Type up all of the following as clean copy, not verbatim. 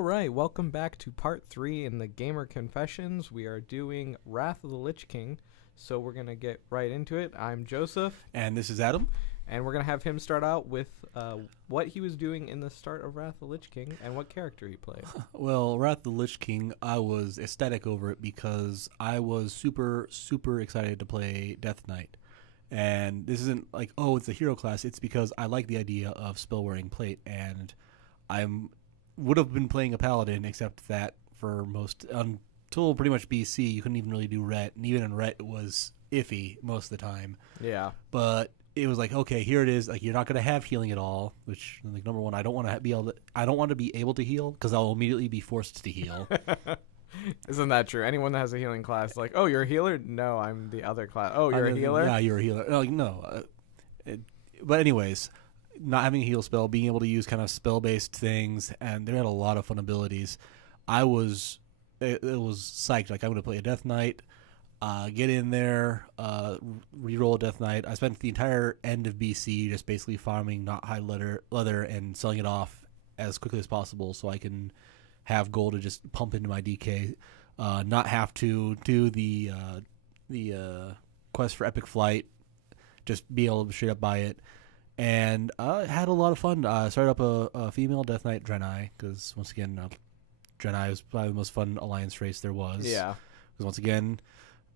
All right, welcome back to part 3 in the Gamer Confessions. We are doing Wrath of the Lich King, so we're going to get right into it. I'm Joseph. And this is Adam. And we're going to have him start out with what he was doing in the start of Wrath of the Lich King and what character he played. Well, Wrath of the Lich King, I was ecstatic over it because I was super, super excited to play Death Knight. And this isn't like, oh, it's a hero class. It's because I like the idea of spell-wearing plate, and would have been playing a paladin, except that for most until pretty much BC, you couldn't even really do ret, and even in ret, it was iffy most of the time. Yeah, but it was like, okay, here it is. Like, you're not going to have healing at all. Which, like, number one, I don't want to be able to heal because I'll immediately be forced to heal. Isn't that true? Anyone that has a healing class, like, oh, you're a healer? No, I'm the other class. Oh, you're a healer? Yeah, you're a healer. No. But anyways, not having a heal spell, being able to use kind of spell-based things, and they had a lot of fun abilities. It was psyched. Like, I'm going to play a Death Knight, get in there, reroll a Death Knight. I spent the entire end of BC just basically farming not high leather and selling it off as quickly as possible so I can have gold to just pump into my DK, not have to do the quest for Epic Flight, just be able to straight up buy it. And had a lot of fun. Started up a female Death Knight, Draenei, because once again, Draenei was probably the most fun alliance race there was. Yeah. Because once again,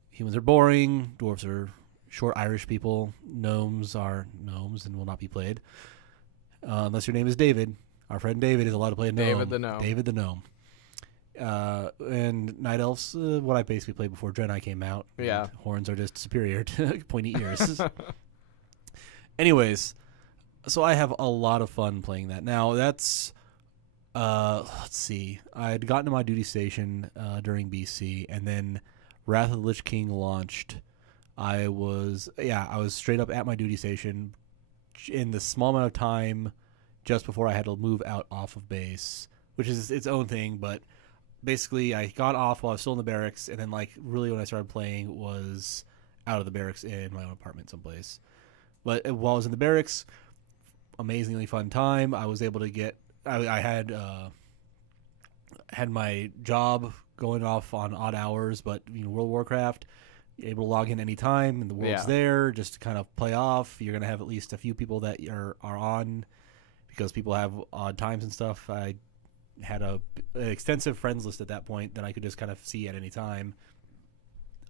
humans are boring, dwarves are short Irish people, gnomes are gnomes and will not be played. Unless your name is David. Our friend David is allowed to play a gnome. David the gnome. And night elves, what I basically played before Draenei came out. Yeah. Horns are just superior to pointy ears. Anyways, so I have a lot of fun playing that. Now that's, let's see. I had gotten to my duty station during BC, and then Wrath of the Lich King launched. I was straight up at my duty station in the small amount of time just before I had to move out off of base, which is its own thing. But basically, I got off while I was still in the barracks, and then like really when I started playing was out of the barracks in my own apartment someplace. But while I was in the barracks, amazingly fun time. I was able to get. I had my job going off on odd hours, but World of Warcraft, you're able to log in any time, and the world's there just to kind of play off. You're gonna have at least a few people that are on, because people have odd times and stuff. I had an extensive friends list at that point that I could just kind of see at any time.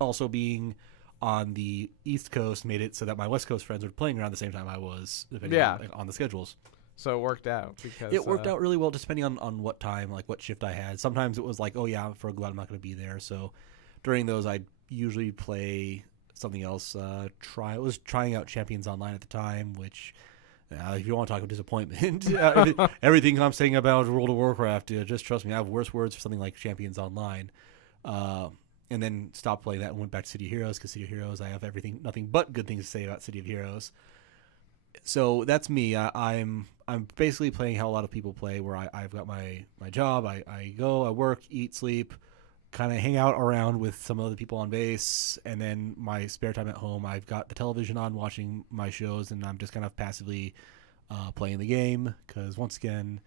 Also, being on the East Coast made it so that my West Coast friends were playing around the same time I was, depending on the schedules. So it worked out. Because it worked out really well, just depending on what time, like what shift I had. Sometimes it was like, oh yeah, for a glad I'm not going to be there. So during those, I'd usually play something else. I was trying out Champions Online at the time, which... if you want to talk about disappointment, everything I'm saying about World of Warcraft, just trust me, I have worse words for something like Champions Online. And then stopped playing that and went back to City of Heroes, because City of Heroes, I have nothing but good things to say about City of Heroes. So that's me. I'm basically playing how a lot of people play, where I've got my job. I go, I work, eat, sleep, kind of hang out around with some other people on base, and then my spare time at home, I've got the television on watching my shows, and I'm just kind of passively playing the game, because once again,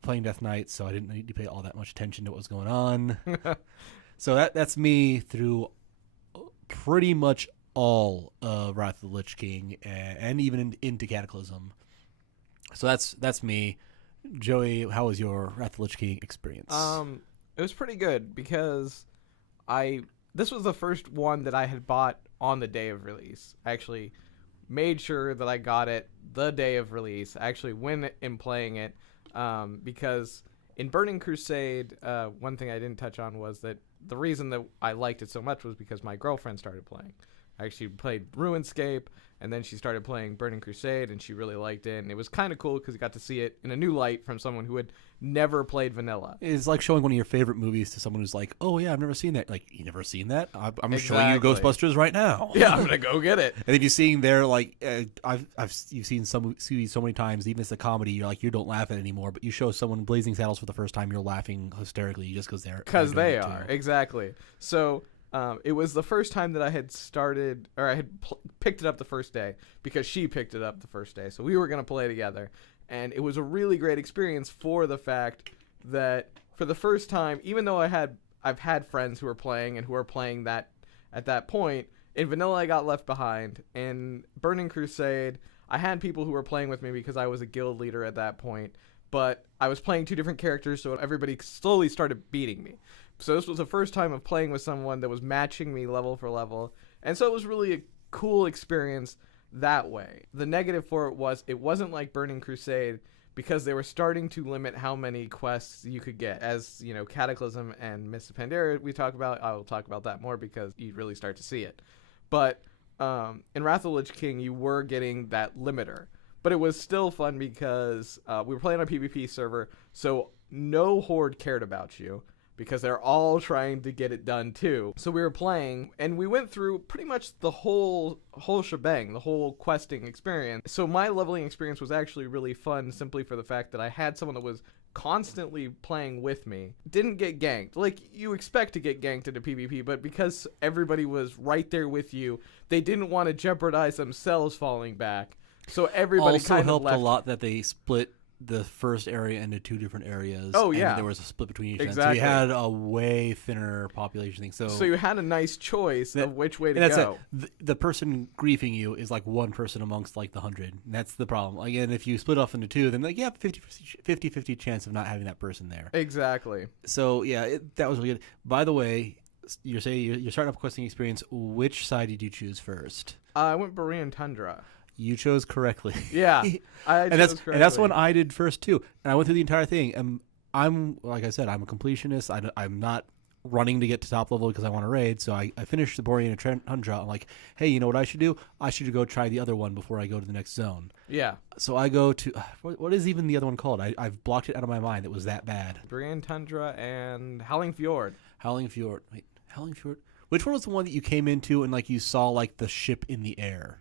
playing Death Knight, so I didn't need to pay all that much attention to what was going on. So that's me through pretty much all of Wrath of the Lich King, and even into Cataclysm. So that's me. Joey, how was your Wrath of the Lich King experience? It was pretty good, because this was the first one that I had bought on the day of release. I actually made sure that I got it the day of release. I actually went in playing it, because in Burning Crusade, one thing I didn't touch on was that the reason that I liked it so much was because my girlfriend started playing. I actually played RuneScape, and then she started playing Burning Crusade, and she really liked it. And it was kind of cool because you got to see it in a new light from someone who had never played vanilla. It's like showing one of your favorite movies to someone who's like, oh, yeah, I've never seen that. Like, you never seen that? I'm showing you Ghostbusters right now. Yeah, I'm going to go get it. And if you're seeing there, like, you've seen some movies so many times, even if it's a comedy, you're like, you don't laugh at it anymore. But you show someone Blazing Saddles for the first time, you're laughing hysterically just because they're... Because they are, exactly. So... it was the first time that I had started, or I had picked it up the first day, because she picked it up the first day. So we were going to play together. And it was a really great experience for the fact that for the first time, even though I've had friends who are playing and who are playing that at that point, in vanilla I got left behind. In Burning Crusade, I had people who were playing with me because I was a guild leader at that point, but I was playing 2 different characters, so everybody slowly started beating me. So this was the first time of playing with someone that was matching me level for level, and so it was really a cool experience that way. The negative for it wasn't like Burning Crusade, because they were starting to limit how many quests you could get. As, you know, Cataclysm and Mists of Pandaria we talk about, I will talk about that more because you really start to see it. But in Wrath of the Lich King, you were getting that limiter. But it was still fun because we were playing on a PvP server, so no horde cared about you, because they're all trying to get it done too. So we were playing, and we went through pretty much the whole shebang, the whole questing experience. So my leveling experience was actually really fun, simply for the fact that I had someone that was constantly playing with me. Didn't get ganked. Like, you expect to get ganked in a PvP, but because everybody was right there with you, they didn't want to jeopardize themselves falling back. So everybody also kind of helped left. a lot that they split the first area into 2 different areas. Oh, and yeah. there was a split between each Exactly. end. So you had a way thinner population thing. So you had a nice choice of which way to that's go. the person griefing you is like one person amongst like the 100. And that's the problem. Again, if you split off into 2, then like, yeah, 50-50 chance of not having that person there. Exactly. So yeah, that was really good. By the way, you're saying you're starting up a questing experience. Which side did you choose first? I went Borean Tundra. You chose correctly. Yeah, and that's the one I did first too. And I went through the entire thing. And I'm like I said, I'm a completionist. I'm not running to get to top level because I want to raid. So I finished the Borean Tundra. I'm like, hey, you know what I should do? I should go try the other one before I go to the next zone. Yeah. So I go to what is even the other one called? I've blocked it out of my mind. It was that bad. Borean Tundra and Howling Fjord. Howling Fjord. Wait, Howling Fjord. Which one was the one that you came into and like you saw like the ship in the air?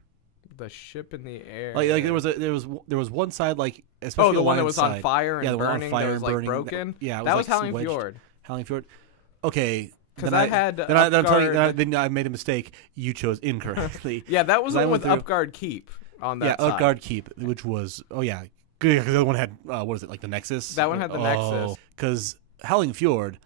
The ship in the air. Like there was one side like especially the one that was on fire and burning. That was like broken. That was Howling Fjord. Howling Fjord. Okay. Because I had then I made a mistake. You chose incorrectly. Yeah, that was the one with Upguard Keep on that side. Yeah, Upguard Keep, which was because the other one had what is it, like the Nexus? That one had the Nexus. Because Howling Fjord,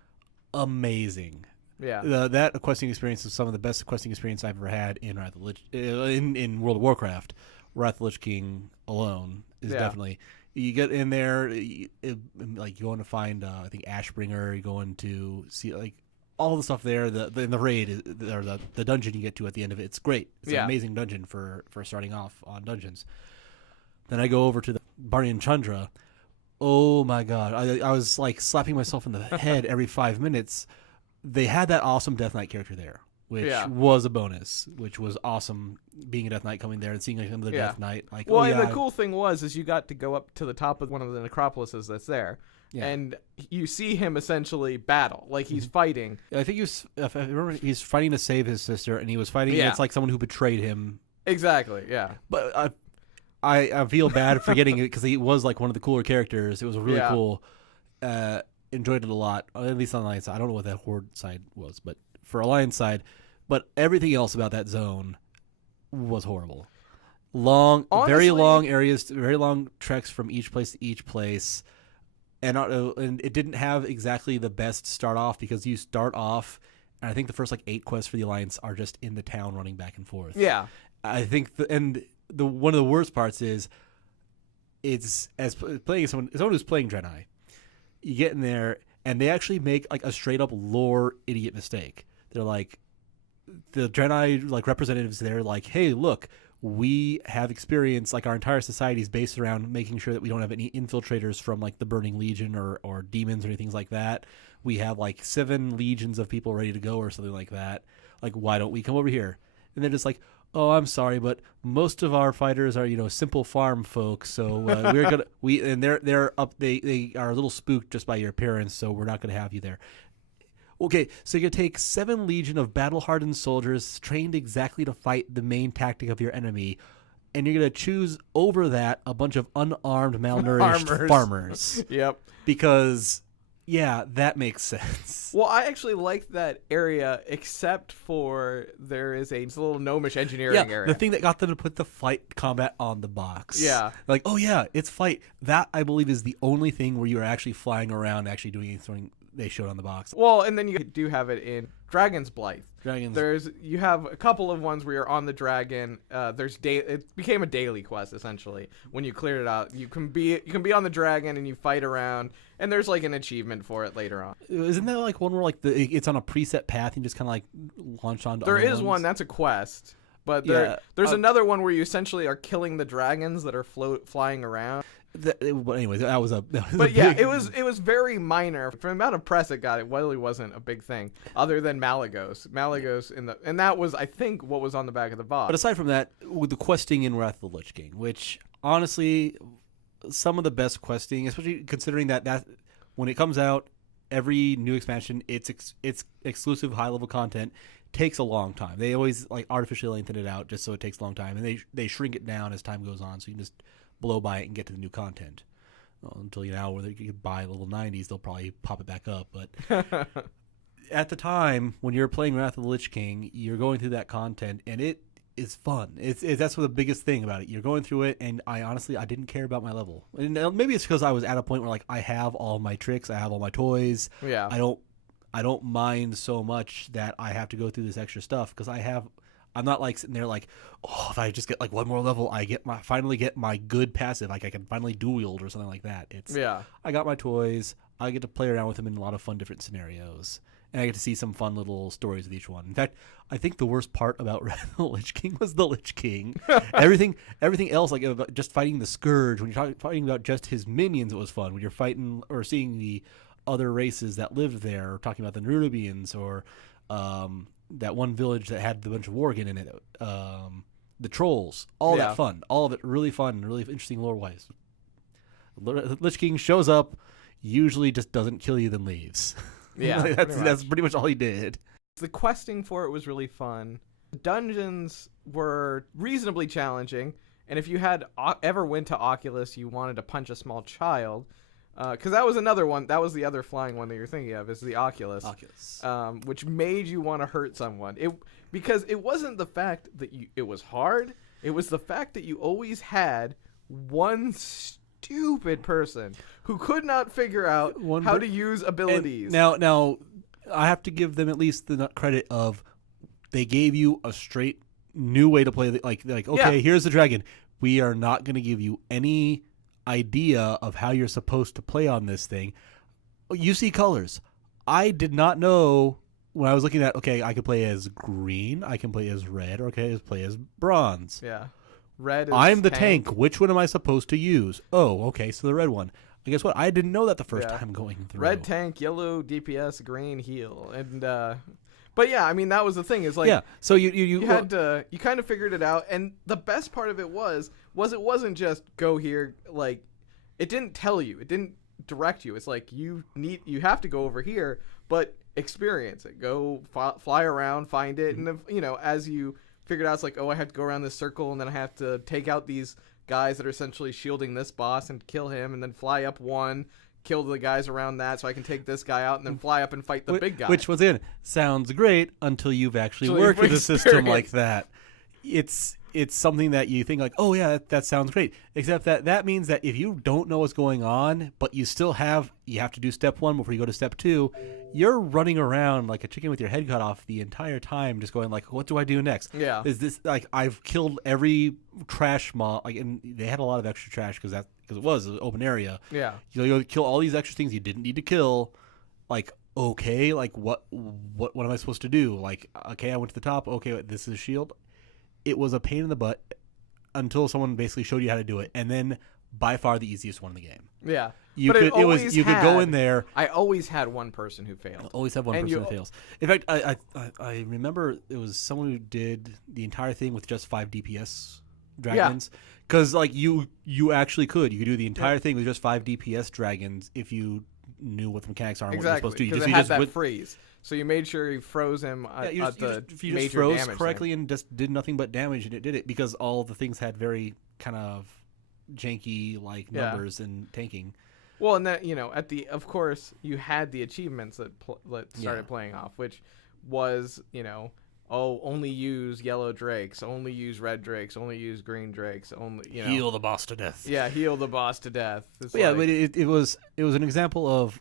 amazing. Yeah, that questing experience is some of the best questing experience I've ever had in Wrath of the Lich, in World of Warcraft. Wrath of the Lich King alone is definitely. You get in there, like you're going to find I think Ashbringer. You're going to see like all the stuff there. In the raid or the dungeon you get to at the end of it. It's great. It's an amazing dungeon for starting off on dungeons. Then I go over to the Borean Tundra. Oh my god! I was like slapping myself in the head every 5 minutes. They had that awesome Death Knight character there, which was a bonus, which was awesome being a Death Knight coming there and seeing like another Death Knight. Like, and the cool thing is you got to go up to the top of one of the necropolises that's there, and you see him essentially battle, like he's fighting. I think if I remember, he's fighting to save his sister, and he was fighting against like someone who betrayed him. Exactly. Yeah. But I feel bad forgetting it because he was like one of the cooler characters. It was really cool. Enjoyed it a lot, at least on the Alliance side. I don't know what that Horde side was, but for Alliance side, but everything else about that zone was horrible. Very long areas, very long treks from each place to each place, and it didn't have exactly the best start off because you start off, and I think the first like 8 quests for the Alliance are just in the town running back and forth. Yeah, I think the one of the worst parts is it's as playing someone who's playing Draenei. You get in there, and they actually make like a straight up lore idiot mistake. They're like, the Draenei like representatives there, like, hey, look, we have experience. Like our entire society is based around making sure that we don't have any infiltrators from like the Burning Legion or demons or anything like that. We have like 7 legions of people ready to go or something like that. Like, why don't we come over here? And they're just like, oh, I'm sorry, but most of our fighters are, simple farm folks. So they're up. They are a little spooked just by your appearance. So we're not going to have you there. Okay, so you take 7 legion of battle-hardened soldiers trained exactly to fight the main tactic of your enemy, and you're going to choose over that a bunch of unarmed, malnourished farmers. Yep. Because Yeah, that makes sense. Well, I actually liked that area, except for there is a little gnomish engineering area. The thing that got them to put the fight combat on the box. Yeah. Like, oh yeah, it's fight. That, I believe, is the only thing where you're actually flying around, actually doing anything they showed on the box. Well, and then you do have it in Dragon's Blythe. You have a couple of ones where you're on the dragon. It became a daily quest essentially. When you cleared it out, you can be on the dragon and you fight around, and there's like an achievement for it later on. Isn't that like one where like it's on a preset path and you just kind of like launch onto? There other is ones? one that's a quest, but there's another one where you essentially are killing the dragons that are flying around. But anyways, that was a. It was very minor. For the amount of press it got, it really wasn't a big thing, other than Malagos. And that was, I think, what was on the back of the box. But aside from that, with the questing in Wrath of the Lich King, which honestly, some of the best questing, especially considering that when it comes out, every new expansion, it's exclusive high level content, takes a long time. They always like artificially lengthen it out just so it takes a long time, and they shrink it down as time goes on, so you can just blow by it and get to the new content. Until now, where you can buy level 90s, they'll probably pop it back up. But at the time, when you're playing Wrath of the Lich King, you're going through that content, and it is fun. That's the biggest thing about it. You're going through it, and I didn't care about my level. And maybe it's because I was at a point where like I have all my tricks, I have all my toys. Yeah. I don't mind so much that I have to go through this extra stuff because I'm not like sitting there like, oh, if I just get like one more level, I finally get my good passive, like I can finally dual wield or something like that. I got my toys, I get to play around with them in a lot of fun different scenarios, and I get to see some fun little stories with each one. In fact, I think the worst part about the Lich King was the Lich King. everything else, like about just fighting the Scourge, when you're fighting about just his minions, it was fun. When you're fighting or seeing the other races that lived there, or talking about the Nerubians or that one village that had a bunch of Worgen in it, the trolls, that fun, all of it really fun and really interesting lore-wise. Lich King shows up, usually just doesn't kill you, then leaves. Yeah, that's pretty much all he did. The questing for it was really fun. The dungeons were reasonably challenging, and if you had ever went to Oculus, you wanted to punch a small child. Because that was another one. That was the other flying one that you're thinking of, is the Oculus. Which made you want to hurt someone. Because it wasn't the fact that it was hard. It was the fact that you always had one stupid person who could not figure out how to use abilities. Now, I have to give them at least the credit of they gave you a straight new way to play. Here's the dragon. We are not going to give you any idea of how you're supposed to play on this thing. You see colors. I did not know when I was looking at, okay, I could play as green, I can play as red, or I can play as bronze. Yeah. Red is I'm the tank. Which one am I supposed to use? Oh, okay, so the red one. And guess what? I didn't know that the first time going through. Red tank, yellow DPS, green heal. And but yeah, I mean that was the thing, is like so you had to, you kind of figured it out, and the best part of it was it wasn't just go here, like it didn't tell you, it didn't direct you. It's like you have to go over here, but experience it. Go fly around, find it, and as you figured out, it's like, oh, I have to go around this circle, and then I have to take out these guys that are essentially shielding this boss and kill him, and then fly up one, kill the guys around that so I can take this guy out, and then fly up and fight the big guy. Which, once again, sounds great until you've actually worked with a system like that. It's something that you think like, oh yeah, that sounds great. Except that means that if you don't know what's going on, but you have to do step 1 before you go to step 2, you're running around like a chicken with your head cut off the entire time, just going like, what do I do next? Yeah. Is this like, I've killed every trash mob, like, and they had a lot of extra trash because it was an open area. Yeah. You kill all these extra things you didn't need to kill. Like, okay, like what am I supposed to do? Like, okay, I went to the top. Okay, this is a shield. It was a pain in the butt until someone basically showed you how to do it, and then by far the easiest one in the game. Yeah, you could go in there. I always had one person who failed. Always have one person who fails. In fact, I remember it was someone who did the entire thing with just 5 DPS dragons. Because like you actually could do the entire thing with just 5 DPS dragons if you knew what the mechanics are and what you're supposed to do. Because it had that freeze. So you made sure you froze him at the if you major just froze damage correctly and just did nothing but damage, and it did it because all the things had very kind of janky like numbers and tanking. Well, and that of course, you had the achievements that started playing off, which was only use yellow drakes, only use red drakes, only use green drakes, only heal the boss to death. Yeah, heal the boss to death. But it was an example of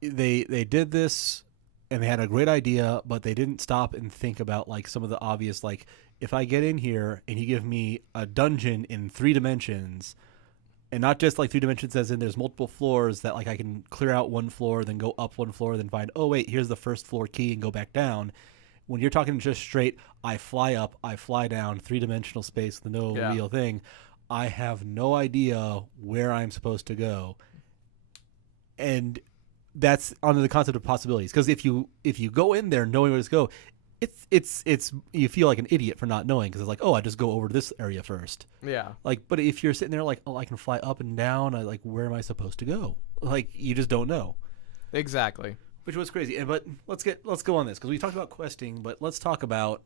they did this and they had a great idea, but they didn't stop and think about like some of the obvious, like if I get in here and you give me a dungeon in 3 dimensions. And not just like 3 dimensions as in there's multiple floors that like I can clear out one floor, then go up one floor, then find, oh, wait, here's the first floor key and go back down. When you're talking just straight, I fly up, I fly down, 3-dimensional space with no real thing, I have no idea where I'm supposed to go. And that's under the concept of possibilities. Because if you go in there knowing where to go, it's you feel like an idiot for not knowing because it's like, oh, I just go over to this area first. Yeah. Like, but if you're sitting there like, oh, I can fly up and down, I like, where am I supposed to go? Like, you just don't know. Exactly. Which was crazy. But let's go on this because we talked about questing, but let's talk about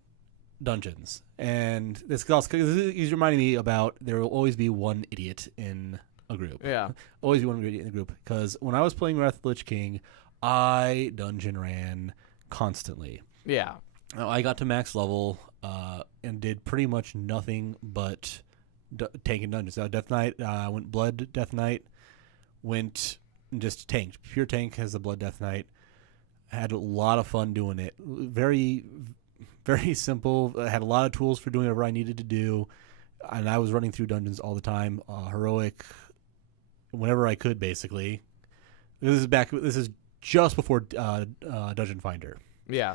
dungeons. And this is reminding me about there will always be one idiot in a group. Yeah. Always be one idiot in a group because when I was playing Wrath of the Lich King, I dungeon ran constantly. Yeah. I got to max level and did pretty much nothing but tanking dungeons. So Death Knight, went Blood Death Knight, went just tanked. Pure tank has the Blood Death Knight. Had a lot of fun doing it. Very, very simple. I had a lot of tools for doing whatever I needed to do. And I was running through dungeons all the time. Heroic, whenever I could, basically. This is just before Dungeon Finder. Yeah.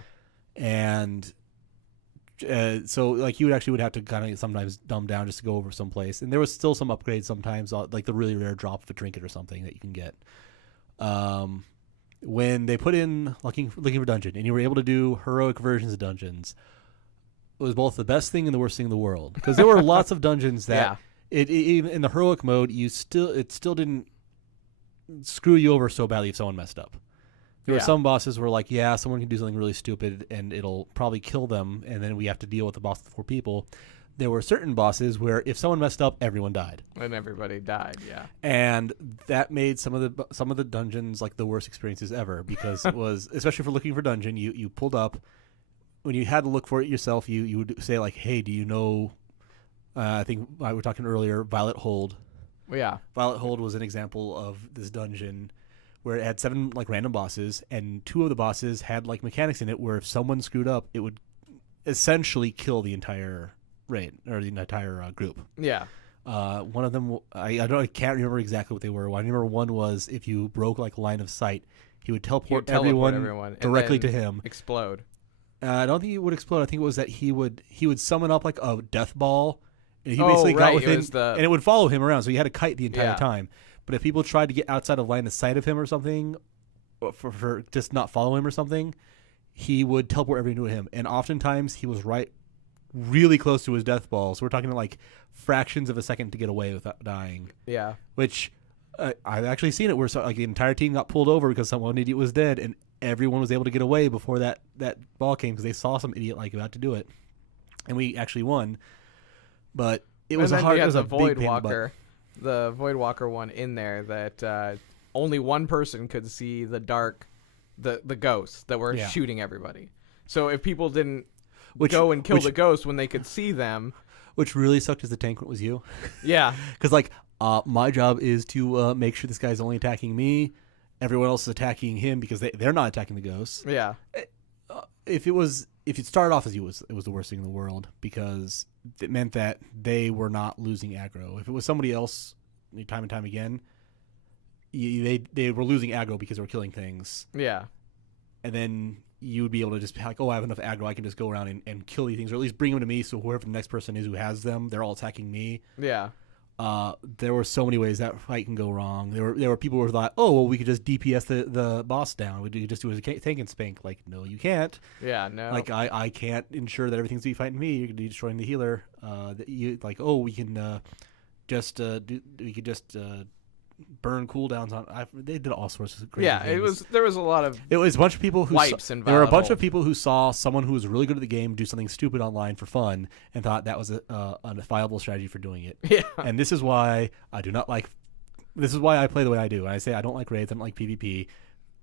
And so like you would have to kind of sometimes dumb down just to go over someplace, and there was still some upgrades sometimes, like the really rare drop of a trinket or something that you can get when they put in looking for dungeon and you were able to do heroic versions of dungeons. It was both the best thing and the worst thing in the world because there were lots of dungeons that it even in the heroic mode it still didn't screw you over so badly if someone messed up. There were some bosses where like, someone can do something really stupid and it'll probably kill them, and then we have to deal with the boss with 4 people. There were certain bosses where if someone messed up, everyone died. And everybody died, yeah. And that made some of the dungeons like the worst experiences ever because it was, especially for looking for dungeon, you pulled up. When you had to look for it yourself, you would say like, hey, do you know, I think we were talking earlier, Violet Hold. Yeah. Violet Hold was an example of this dungeon where it had 7 like random bosses, and 2 of the bosses had like mechanics in it where if someone screwed up, it would essentially kill the entire raid or the entire group. Yeah. One of them, I can't remember exactly what they were. I remember one was if you broke like line of sight, he would teleport everyone directly to him. Explode. I don't think he would explode. I think it was that he would summon up like a death ball, and he basically got within, and it would follow him around. So he had a kite the entire time. But if people tried to get outside of line of sight of him or something, for just not follow him or something, he would teleport everyone to him. And oftentimes he was really close to his death ball. So we're talking like fractions of a second to get away without dying. Yeah. Which I've actually seen it where like the entire team got pulled over because one idiot was dead, and everyone was able to get away before that ball came because they saw some idiot like about to do it, and we actually won. But it was a Void Walker. The Void Walker one in there that only one person could see the ghosts that were shooting everybody. So if people didn't go and kill the ghost when they could see them, which really sucked as the tank was you. Yeah, because like my job is to make sure this guy's only attacking me. Everyone else is attacking him because they're not attacking the ghosts. Yeah. If it started off as you, it was the worst thing in the world because it meant that they were not losing aggro. If it was somebody else, time and time again, they were losing aggro because they were killing things. Yeah. And then you would be able to just be like, oh, I have enough aggro, I can just go around and kill these things, or at least bring them to me so whoever the next person is who has them, they're all attacking me. Yeah. There were so many ways that fight can go wrong. There were people who thought, oh, well, we could just DPS the boss down. We could just do a tank and spank. Like, no, you can't. Yeah, no. Like, I can't ensure that everything's be fighting me. You could be destroying the healer. We can just burn cooldowns on. They did all sorts of crazy things. There was a lot of a bunch of people who wipes there were a bunch of people who saw someone who was really good at the game do something stupid online for fun and thought that was a viable strategy for doing it. Yeah. And this is why I do not like This is why I play the way I do. When I say I don't like raids, I don't like PvP,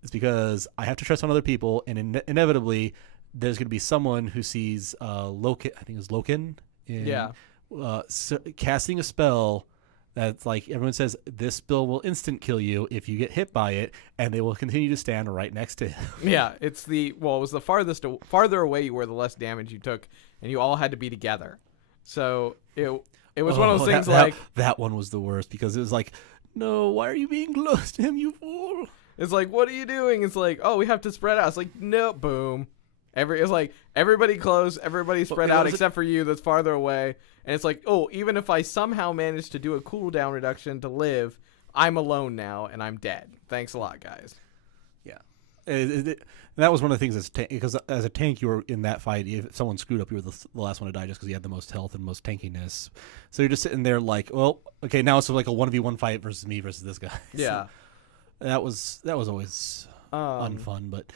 it's because I have to trust on other people, and inevitably there's going to be someone who sees Loken, I think it's Loken, casting a spell that's like everyone says this spell will instant kill you if you get hit by it, and they will continue to stand right next to him. Yeah, it was the farther away you were, the less damage you took, and you all had to be together. So it was one of those things that one was the worst because it was like, no, why are you being close to him, you fool? It's like, what are you doing? It's like, oh, we have to spread out. It's like, no, boom. It's like everybody close, everybody spread out except for you that's farther away. And it's like, oh, even if I somehow manage to do a cooldown reduction to live, I'm alone now and I'm dead. Thanks a lot, guys. Yeah. That was one of the things because as a tank, you were in that fight. If someone screwed up, you were the last one to die just because you had the most health and most tankiness. So you're just sitting there like, well, okay, now it's like a 1v1 fight versus me versus this guy. Yeah. So that was always unfun, but.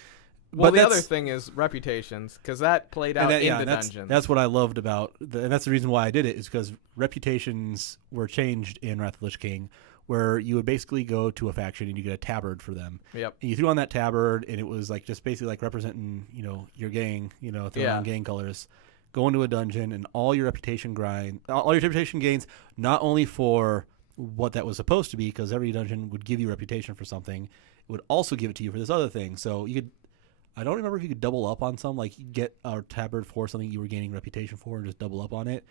Well, the other thing is reputations, because that played out in the dungeons. That's what I loved about, and that's the reason why I did it, is because reputations were changed in Wrath of the Lich King, where you would basically go to a faction and you get a tabard for them. Yep. And you threw on that tabard, and it was like just basically like representing, your gang, through on gang colors. Go into a dungeon, and all your reputation gains, not only for what that was supposed to be, because every dungeon would give you reputation for something, it would also give it to you for this other thing. So you could. I don't remember if you could double up on some, like you get a tabard for something you were gaining reputation for and just double up on it.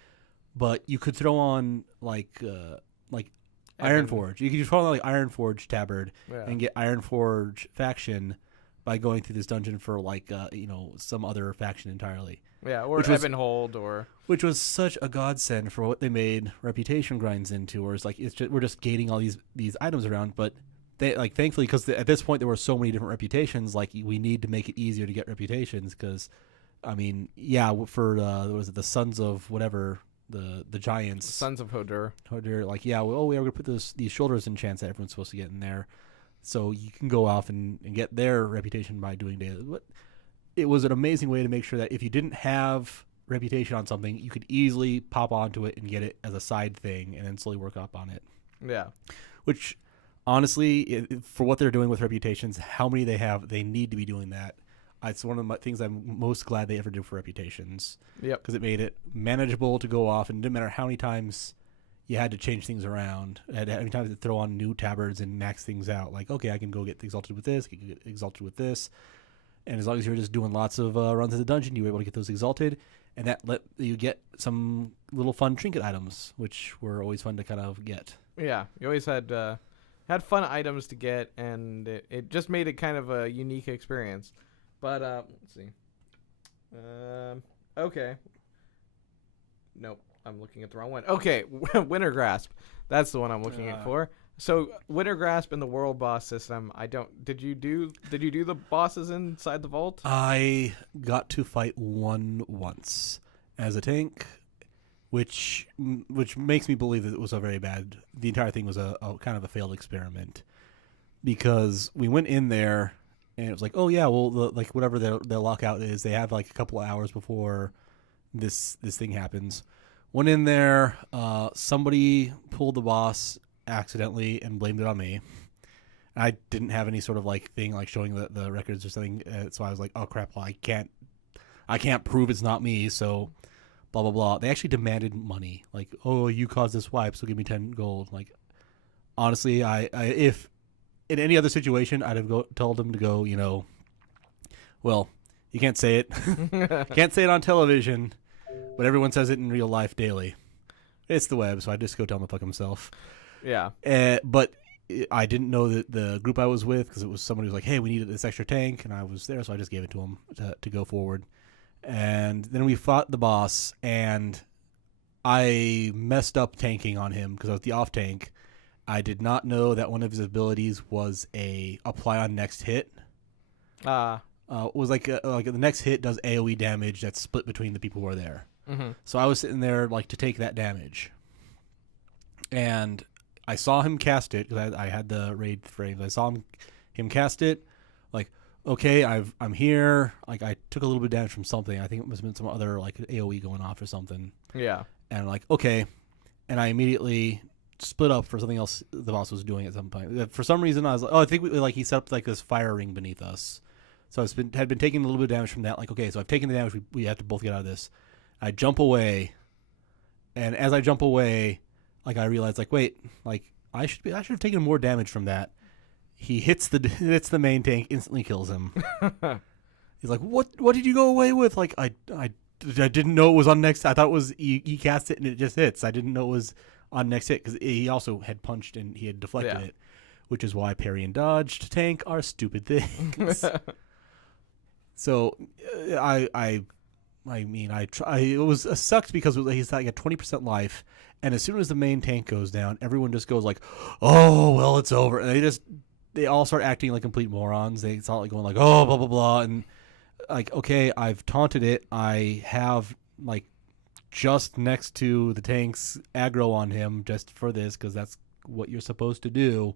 But you could throw on like Ironforge. You could just throw on like Ironforge tabard and get Ironforge faction by going through this dungeon for like some other faction entirely. Yeah, or Ebonhold or which was such a godsend for what they made reputation grinds into, where it's like we're just gating all these items around, but thankfully, because at this point there were so many different reputations, like we need to make it easier to get reputations. Because, I mean, for was it the Sons of whatever the giants, Sons of Hodur, like we are gonna put these shoulders enchants that everyone's supposed to get in there, so you can go off and get their reputation by doing daily. It was an amazing way to make sure that if you didn't have reputation on something, you could easily pop onto it and get it as a side thing, and then slowly work up on it. Yeah, which. Honestly, for what they're doing with reputations, how many they have, they need to be doing that. It's one of the things I'm most glad they ever did for reputations. Yep. Because it made it manageable to go off, and it didn't matter how many times you had to change things around. How many times to throw on new tabards and max things out. Like, okay, I can go get exalted with this, I can get exalted with this. And as long as you're just doing lots of runs in the dungeon, you were able to get those exalted. And that let you get some little fun trinket items, which were always fun to kind of get. Yeah, you always had fun items to get, and it just made it kind of a unique experience. But let's see. Okay. Nope, I'm looking at the wrong one. Okay, Winter Grasp. That's the one I'm looking at for. So Winter Grasp in the world boss system. Did you do the bosses inside the vault? I got to fight one once as a tank. Which makes me believe that it was the entire thing was a kind of a failed experiment, because we went in there and it was like, oh yeah, well whatever their lockout is, they have like a couple of hours before this thing happens. Went in there, somebody pulled the boss accidentally and blamed it on me. I didn't have any sort of like thing like showing the records or something, so I was like, oh crap, well I can't prove it's not me, so. Blah, blah, blah. They actually demanded money. Like, oh, you caused this wipe, so give me 10 gold. Like, honestly, I if in any other situation, I'd have told them to go, well, you can't say it. Can't say it on television, but everyone says it in real life daily. It's the web, so I just go tell him to fuck himself. Yeah. But I didn't know that the group I was with, because it was somebody who was like, hey, we needed this extra tank, and I was there, so I just gave it to him to go forward. And then we fought the boss, and I messed up tanking on him because I was the off tank. I did not know that one of his abilities was a apply on next hit. It was like the next hit does AoE damage that's split between the people who are there. Mm-hmm. So I was sitting there like to take that damage, and I saw him cast it because I had the raid frames. I saw him cast it, like. Okay, I'm here. Like I took a little bit of damage from something. I think it must have been some other like AoE going off or something. Yeah. And like okay, and I immediately split up for something else the boss was doing at some point. For some reason, I was like, oh, I think he set up like this fire ring beneath us. So had been taking a little bit of damage from that. Like, okay, so I've taken the damage. We have to both get out of this. I jump away, and as I jump away, like I realize, like, wait, like I should have taken more damage from that. He hits the main tank, instantly kills him. He's like, what did you go away with? Like, I didn't know it was on next. I thought it was he cast it and it just hits. I didn't know it was on next hit because he also had punched and he had deflected it, which is why parry and dodge to tank are stupid things. So I mean, it was sucked because he's like at 20% life, and as soon as the main tank goes down, everyone just goes like, "Oh, well, it's over," and they all start acting like complete morons. They start like going like, "Oh, blah blah blah," and like, okay, I've taunted it. I have like just next to the tank's aggro on him just for this because that's what you're supposed to do.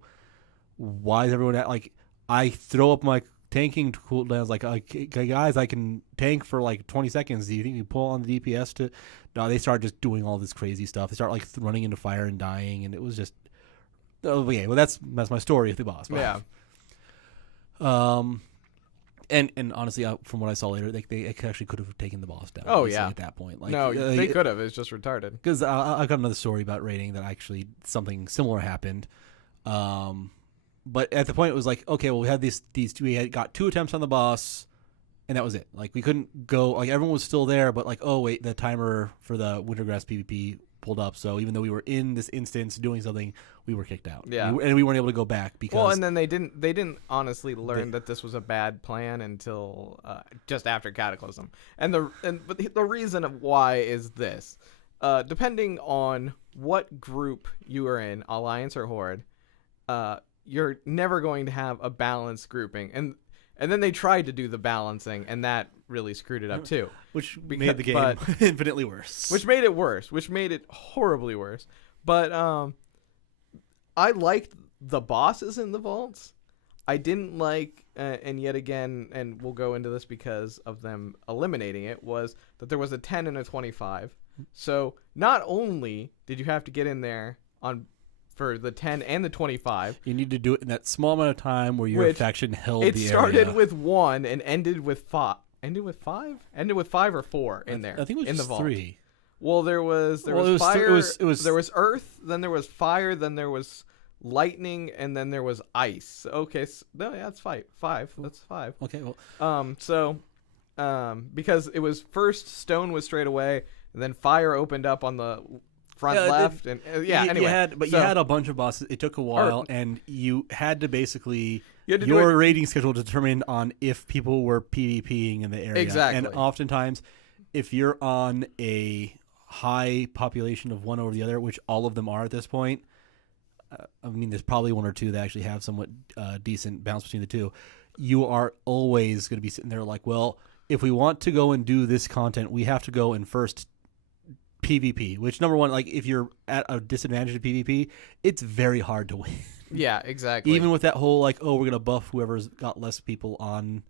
Why is everyone like? I throw up my tanking cooldowns like, okay, guys, I can tank for like 20 seconds. Do you think you pull on the DPS to? No, they start just doing all this crazy stuff. They start like running into fire and dying, and it was just. Oh yeah, well that's my story of the boss. Yeah. And honestly, from what I saw later, they actually could have taken the boss down. Oh yeah. At that point, like no, they could have. It's just retarded. Because I got another story about raiding that actually something similar happened. But at the point it was like, okay, well we had these we had got 2 attempts on the boss, and that was it. Like we couldn't go. Like everyone was still there, but like, oh wait, the timer for the Wintergrass PvP pulled up. So even though we were in this instance doing something, we were kicked out. Yeah, and we weren't able to go back because. Well, and then they didn't honestly learn that this was a bad plan until just after Cataclysm. But the reason of why is this: depending on what group you are in, Alliance or Horde, you're never going to have a balanced grouping, and then they tried to do the balancing, and that really screwed it up too, which made the game infinitely worse. Which made it horribly worse. But I liked the bosses in the vaults. I didn't like, and yet again, and we'll go into this because of them eliminating it, was that there was a 10 and a 25. So not only did you have to get in there for the 10 and the 25. You need to do it in that small amount of time where your faction held the area. It started with 1 and ended with 5. Ended with 5? Ended with 5 or 4 in there. I think it was in just the vault. 3. Well, there was fire. There was earth. Then there was fire. Then there was lightning, and then there was ice. Okay, so, no, yeah, that's 5. 5. That's 5. Okay, well. Because it was first stone was straight away, and then fire opened up on the front left, and anyway. You had a bunch of bosses. It took a while, and you had to basically your rating schedule determined on if people were PvPing in the area. Exactly. And oftentimes, if you're on a high population of one over the other, which all of them are at this point, I mean, there's probably 1 or 2 that actually have somewhat decent balance between the two. You are always going to be sitting there like, well, if we want to go and do this content, we have to go and first PvP, which number one, like if you're at a disadvantage of PvP, it's very hard to win. Yeah, exactly. Even with that whole like, oh, we're gonna buff whoever's got less people on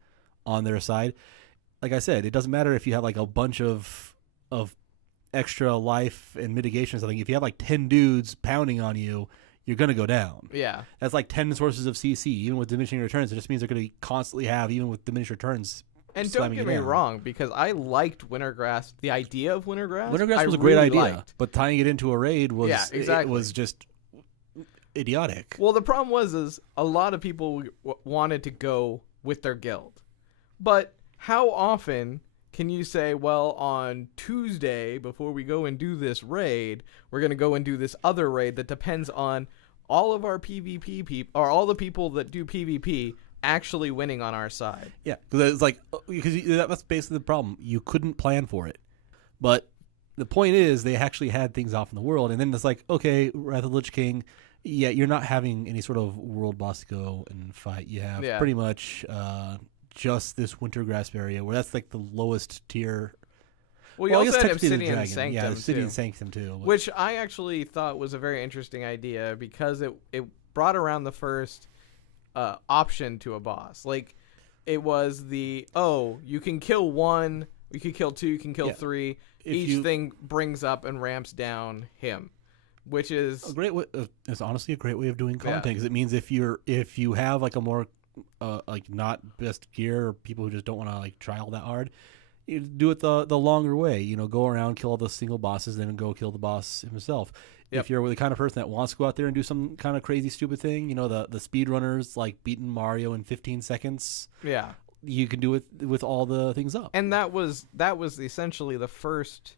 their side. Like I said, it doesn't matter if you have like a bunch of extra life and mitigation or something. If you have like 10 dudes pounding on you, you're gonna go down. Yeah, that's like 10 sources of CC. Even with diminishing returns, it just means they're gonna constantly have, even with diminished returns. And don't get me wrong, because I liked Wintergrass. The idea of Wintergrass was a great idea, but tying it into a raid was it was just idiotic. Well, the problem was a lot of people wanted to go with their guild, but how often can you say, well, on Tuesday before we go and do this raid, we're going to go and do this other raid that depends on all of our PvP people or all the people that do PvP actually winning on our side. Yeah, because it's like that's basically the problem. You couldn't plan for it, but the point is they actually had things off in the world, and then it's like, okay, Wrath of the Lich King. Yeah, you're not having any sort of world boss to go and fight. You have pretty much just this Wintergrass area where that's like the lowest tier. Well, you also had Obsidian Sanctum, yeah, Obsidian Sanctum too, which I actually thought was a very interesting idea because it brought around the first option to a boss. Like it was you can kill 1, you can kill 2, you can kill 3. Each thing brings up and ramps down him. which is A great way. It's honestly a great way of doing Yeah. content because it means if you have like a more like not best gear or people who just don't want to like try all that hard, you do it the longer way. You know, go around, kill all the single bosses, then go kill the boss himself. Yep. If you're the kind of person that wants to go out there and do some kind of crazy stupid thing, you know, the speedrunners like beating Mario in 15 seconds. yeah. You can do it with all the things up. And that was essentially the first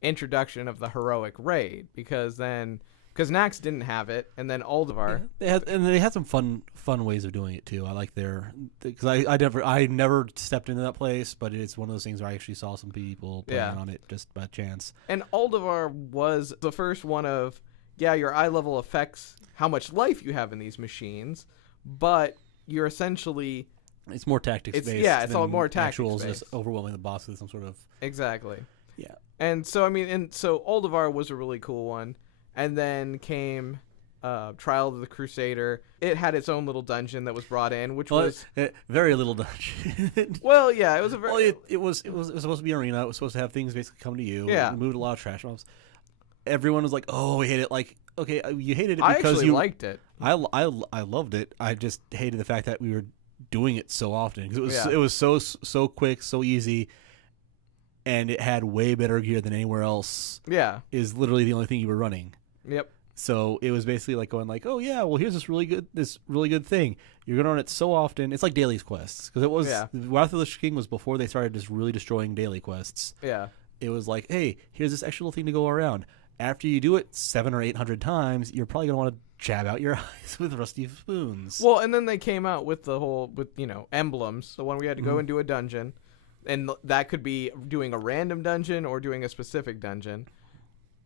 introduction of the heroic raid, because Nax didn't have it, and then Aldevar. Yeah, they had some fun ways of doing it too. I like because I never stepped into that place, but it's one of those things where I actually saw some people playing on it just by chance. And Aldevar was the first one of, your eye level affects how much life you have in these machines, but you're essentially It's more tactics based. It's all more tactics based. Just overwhelming the boss with some sort of exactly. Yeah. And so Aldevar was a really cool one, and then came Trial of the Crusader. It had its own little dungeon that was brought in, which was very little dungeon. well, yeah, it was a very. Well, it was supposed to be an arena. It was supposed to have things basically come to you. Yeah. It moved a lot of trash mobs. Everyone was like, "Oh, we hate it." Like, okay, you hated it I because actually you liked it. I loved it. I just hated the fact that we were doing it so often because it was so quick, so easy, and it had way better gear than anywhere else. Yeah. Is literally the only thing you were running. Yep. So it was basically like going like, oh yeah, well here's this really good thing. You're gonna run it so often. It's like daily quests because it was Wrath of the Lich King was before they started just really destroying daily quests. Yeah. It was like, hey, here's this extra little thing to go around. After you do it 700 or 800 times, you're probably gonna want to jab out your eyes with rusty spoons. Well, and then they came out with emblems. The one we had to Mm-hmm. go into a dungeon, and that could be doing a random dungeon or doing a specific dungeon.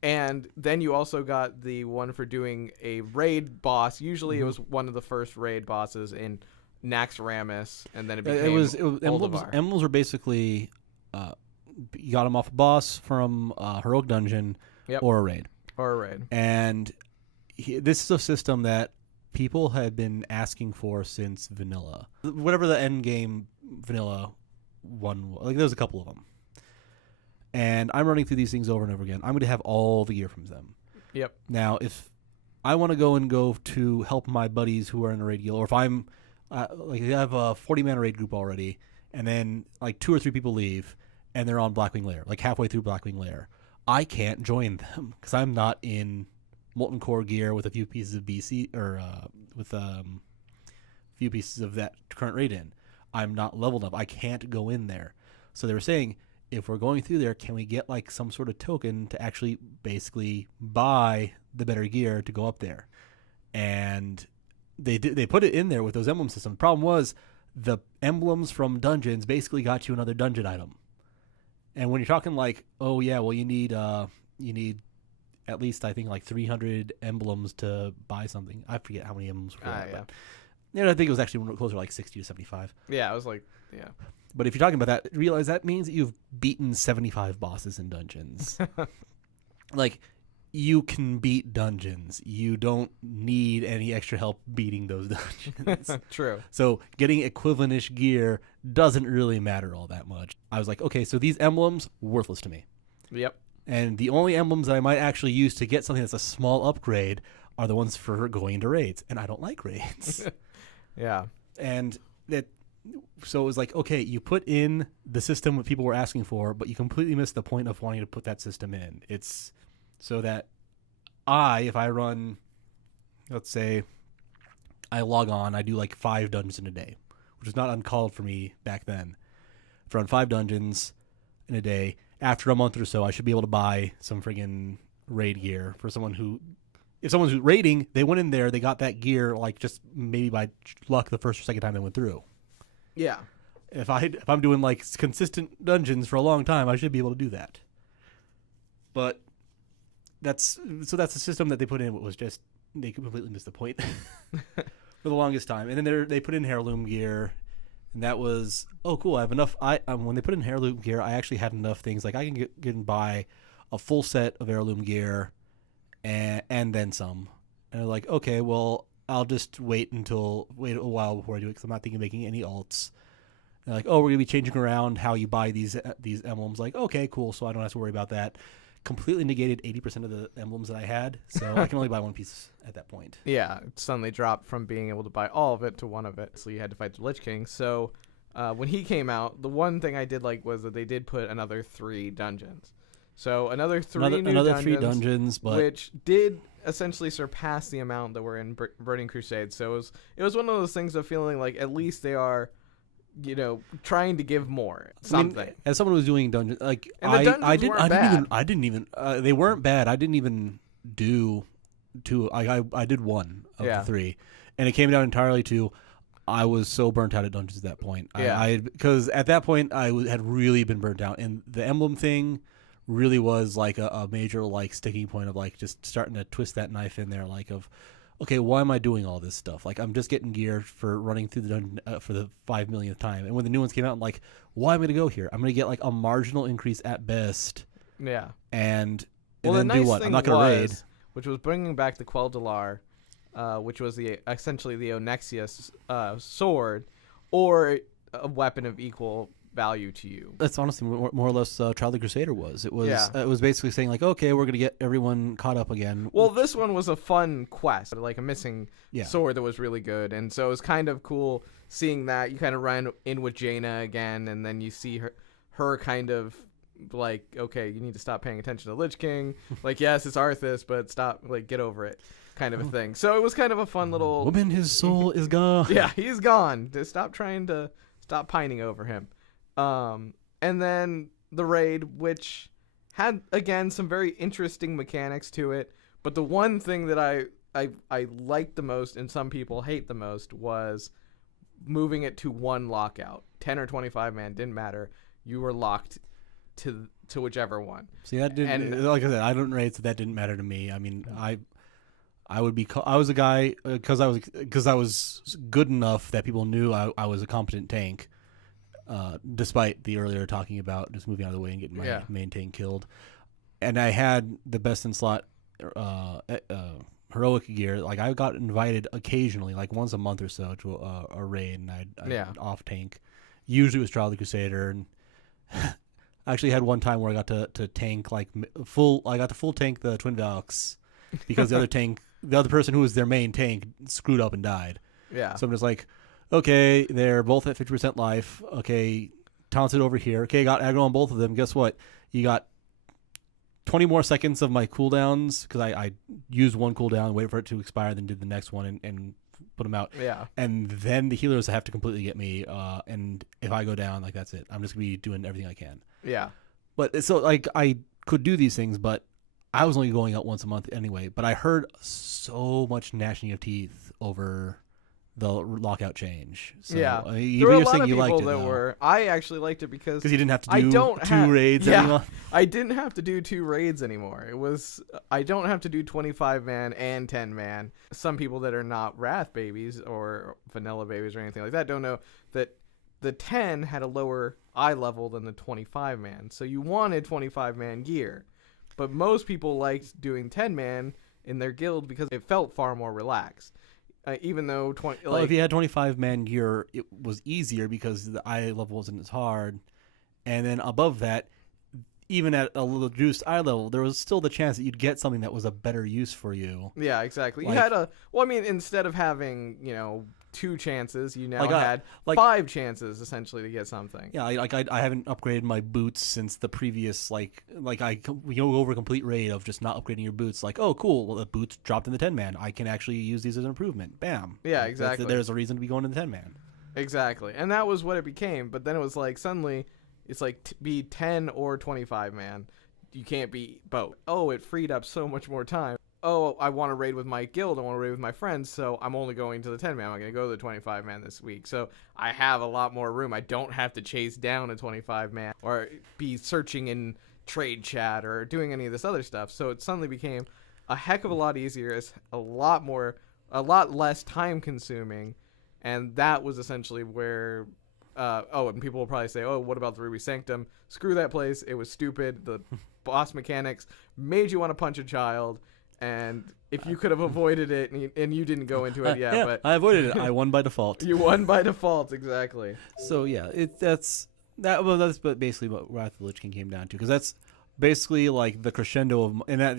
And then you also got the one for doing a raid boss. Usually it was one of the first raid bosses in Naxxramas, and then it became Aldevar. Emblems were basically you got them off a boss from a heroic dungeon or a raid. And this is a system that people had been asking for since vanilla. Whatever the end game vanilla one, like there's a couple of them. And I'm running through these things over and over again. I'm going to have all the gear from them. Yep. Now, if I want to go to help my buddies who are in a raid guild, or if I'm like I have a 40-man raid group already, and then like 2 or 3 people leave, and they're on Blackwing Lair, like halfway through Blackwing Lair, I can't join them because I'm not in Molten Core gear with a few pieces of BC or with a few pieces of that current raid in. I'm not leveled up. I can't go in there. So they were saying, if we're going through there, can we get like some sort of token to actually basically buy the better gear to go up there? And they put it in there with those emblem systems. The problem was the emblems from dungeons basically got you another dungeon item. And when you're talking like, oh yeah, well you need at least I think like 300 emblems to buy something. I forget how many emblems were. But, I think it was actually closer to like 60 to 75. Yeah, I was like, yeah. But if you're talking about that, realize that means that you've beaten 75 bosses in dungeons. Like, you can beat dungeons. You don't need any extra help beating those dungeons. True. So getting equivalent-ish gear doesn't really matter all that much. I was like, okay, so these emblems, worthless to me. Yep. And the only emblems that I might actually use to get something that's a small upgrade are the ones for going into raids. And I don't like raids. Yeah. And so it was like, okay, you put in the system that people were asking for, but you completely missed the point of wanting to put that system in. It's so that if I run, let's say, I log on, I do like 5 dungeons in a day, which is not uncalled for me back then. If I run 5 dungeons in a day, after a month or so, I should be able to buy some friggin' raid gear for someone who, if someone's raiding, they went in there, they got that gear, like just maybe by luck the first or second time they went through. Yeah. If I'm doing like consistent dungeons for a long time, I should be able to do that. But that's the system that they put in. It was just they completely missed the point for the longest time. And then they put in heirloom gear, and that was cool. I have enough. When they put in heirloom gear, I actually had enough things. Like I can get and buy a full set of heirloom gear, and then some. And they're like, okay, well, I'll just wait a while before I do it because I'm not thinking of making any alts. And like, oh, we're gonna be changing around how you buy these emblems. Like, okay, cool. So I don't have to worry about that completely negated 80% of the emblems that I had, so I can only buy one piece at that point. Yeah, it suddenly dropped from being able to buy all of it to one of it. So you had to fight the Lich King. So when he came out, the one thing I did like was that they did put another 3 dungeons. So another 3 new another dungeons, 3 dungeons, but which did essentially surpass the amount that were in Burning Crusade. So it was one of those things of feeling like at least they are, trying to give more something. I mean, as someone who was doing dungeons, like And the dungeons I didn't even they weren't bad. I didn't even do 2. I did 1 of the 3, and it came down entirely to I was so burnt out at dungeons at that point. Yeah. Because at that point I had really been burnt out, and the emblem thing really was like a major like sticking point of like just starting to twist that knife in there, like of, okay, why am I doing all this stuff? Like, I'm just getting gear for running through the dungeon for the 5 millionth time. And when the new ones came out, I'm like, why am I going to go here? I'm going to get like a marginal increase at best. Yeah. And Well, then the nice do what? thing I'm not going to raid. which was bringing back the Quell Dalar, which was essentially the Onyxia's sword, or a weapon of equal value to you. That's honestly more or less Trial of the Crusader was. It was basically saying like, okay, we're going to get everyone caught up again. Well, this one was a fun quest, like a missing Yeah. sword that was really good, and so it was kind of cool seeing that. You kind of run in with Jaina again, and then you see her kind of like, okay, you need to stop paying attention to Lich King. Like, yes, it's Arthas, but stop, like, get over it, kind of a thing. So it was kind of a fun little. Woman, his soul is gone. Yeah, he's gone. Just stop pining over him. And then the raid, which had again some very interesting mechanics to it, but the one thing that I liked the most and some people hate the most was moving it to one lockout. 10 or 25 man didn't matter. You were locked to whichever one. See, that didn't. Like I said, I don't rate, so that didn't matter to me. I mean, I was a guy because I was good enough that people knew I was a competent tank. Despite the earlier talking about just moving out of the way and getting my main tank killed. And I had the best in slot heroic gear. Like, I got invited occasionally, like once a month or so, to a raid, and I'd off tank. Usually it was Trial of the Crusader, and I actually had one time where I got to tank like full. I got to full tank the Twin Valks because the other person who was their main tank screwed up and died. Yeah. So I'm just like, okay, they're both at 50% life. Okay, taunted over here. Okay, got aggro on both of them. Guess what? You got 20 more seconds of my cooldowns because I used one cooldown, waited for it to expire, then did the next one and put them out. Yeah. And then the healers have to completely get me. And if I go down, like, that's it. I'm just going to be doing everything I can. Yeah. But so, like, I could do these things, but I was only going out once a month anyway. But I heard so much gnashing of teeth over the lockout change. So, yeah, there were a lot of people that were. I actually liked it because you didn't have to do two raids anymore. I didn't have to do 2 raids anymore. It was I don't have to do 25 man and 10 man. Some people that are not Wrath babies or vanilla babies or anything like that don't know that the 10 had a lower eye level than the 25 man. So you wanted 25 man gear, but most people liked doing 10 man in their guild because it felt far more relaxed. Even though if you had 25 man gear, it was easier because the eye level wasn't as hard, and then above that, even at a little reduced eye level, there was still the chance that you'd get something that was a better use for you. Yeah, exactly. You had instead of having 2 chances, you now had 5 chances essentially to get something. Yeah, I haven't upgraded my boots since the previous we go over a complete raid of just not upgrading your boots. Like, oh, cool, well, the boots dropped in the 10 man. I can actually use these as an improvement. Bam. Yeah, exactly. There's a reason to be going to the 10 man. Exactly, and that was what it became. But then it was like suddenly it's like be 10 or 25 man. You can't be both. Oh, it freed up so much more time. Oh, I want to raid with my guild. I want to raid with my friends, so I'm only going to the 10 man. I'm going to go to the 25 man this week. So I have a lot more room. I don't have to chase down a 25 man or be searching in trade chat or doing any of this other stuff. So it suddenly became a heck of a lot easier. It's a lot less time consuming. And that was essentially where, and people will probably say, oh, what about the Ruby Sanctum? Screw that place. It was stupid. The boss mechanics made you want to punch a child. And if you could have avoided it, and you didn't go into it yet, but I avoided it. I won by default. You won by default, exactly. So yeah, that's basically what Wrath of the Lich King came down to, because that's basically like the crescendo of, and that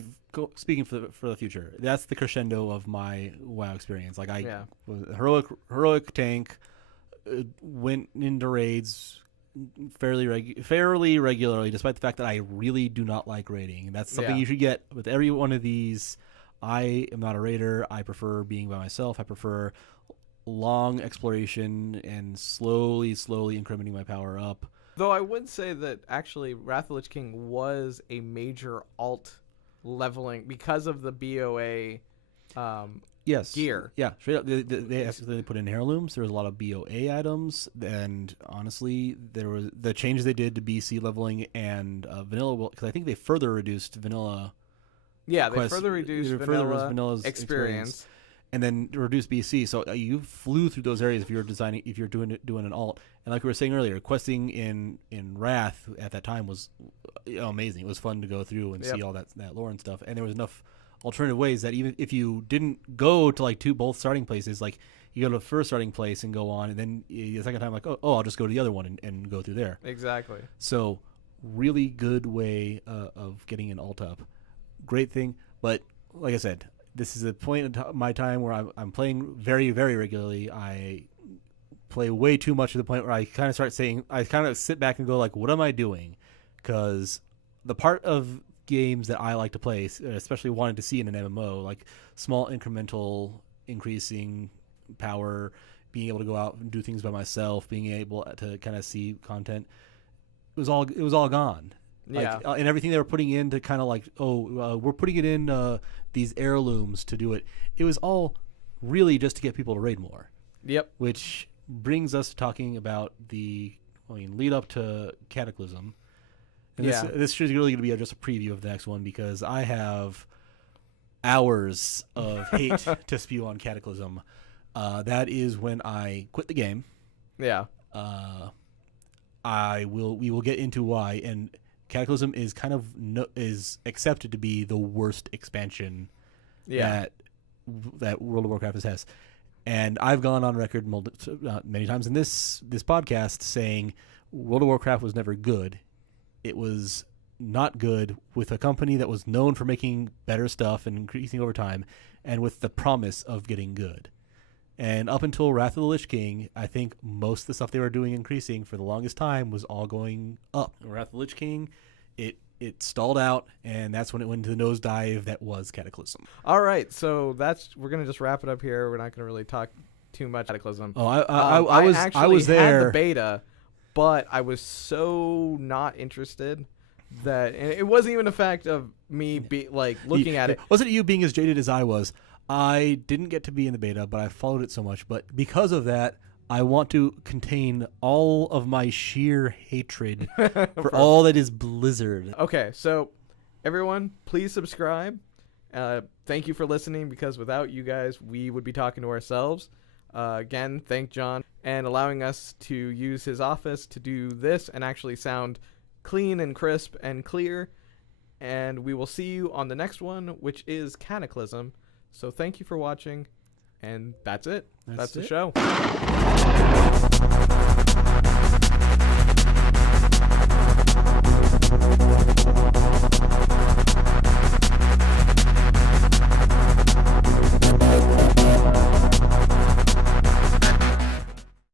speaking for the future, that's the crescendo of my WoW experience. Like I was a heroic tank, went into raids fairly regularly, despite the fact that I really do not like raiding. And that's something you should get with every one of these. I am not a raider. I prefer being by myself. I prefer long exploration and slowly incrementing my power up. Though I would say that actually Wrath of the Lich King was a major alt leveling because of the BOA gear. Yeah, straight up. They actually put in heirlooms. There was a lot of BOA items, and honestly, there was the changes they did to BC leveling and vanilla. Because I think they further reduced vanilla. Yeah, they further reduced vanilla's experience, and then reduced BC. So you flew through those areas if you're doing an alt. And like we were saying earlier, questing in Wrath at that time was amazing. It was fun to go through and see all that lore and stuff. And there was enough alternative ways that even if you didn't go to like both starting places, like you go to the first starting place and go on, and then the second time like I'll just go to the other one and go through there. Exactly. So really good way of getting an alt up. Great thing, but like I said, this is a point in my time where I'm playing very, very regularly. I play way too much to the point where I kind of sit back and go like, what am I doing? Because the part of games that I like to play, especially wanted to see in an MMO, like small incremental increasing power, being able to go out and do things by myself, being able to kind of see content, it was all gone. Yeah, and everything they were putting in to kind of like, we're putting it in these heirlooms to do it. It was all really just to get people to raid more. Yep. Which brings us to talking about the lead up to Cataclysm. And this is really going to be just a preview of the next one because I have hours of hate to spew on Cataclysm. That is when I quit the game. Yeah. We will get into why, and Cataclysm is is accepted to be the worst expansion that World of Warcraft has. And I've gone on record many times in this podcast saying World of Warcraft was never good. It was not good with a company that was known for making better stuff and increasing over time, and with the promise of getting good. And up until Wrath of the Lich King, I think most of the stuff they were doing increasing for the longest time was all going up. Wrath of the Lich King, it stalled out, and that's when it went into the nosedive that was Cataclysm. All right, so we're gonna just wrap it up here. We're not gonna really talk too much Cataclysm. Oh, I was there. Had the beta, but I was so not interested that and it wasn't even a fact of me looking at it. Wasn't it you being as jaded as I was? I didn't get to be in the beta, but I followed it so much. But because of that, I want to contain all of my sheer hatred for all that is Blizzard. Okay, so everyone, please subscribe. Thank you for listening, because without you guys, we would be talking to ourselves. Again, thank John and allowing us to use his office to do this and actually sound clean and crisp and clear. And we will see you on the next one, which is Cataclysm. So thank you for watching, and that's it. That's the show.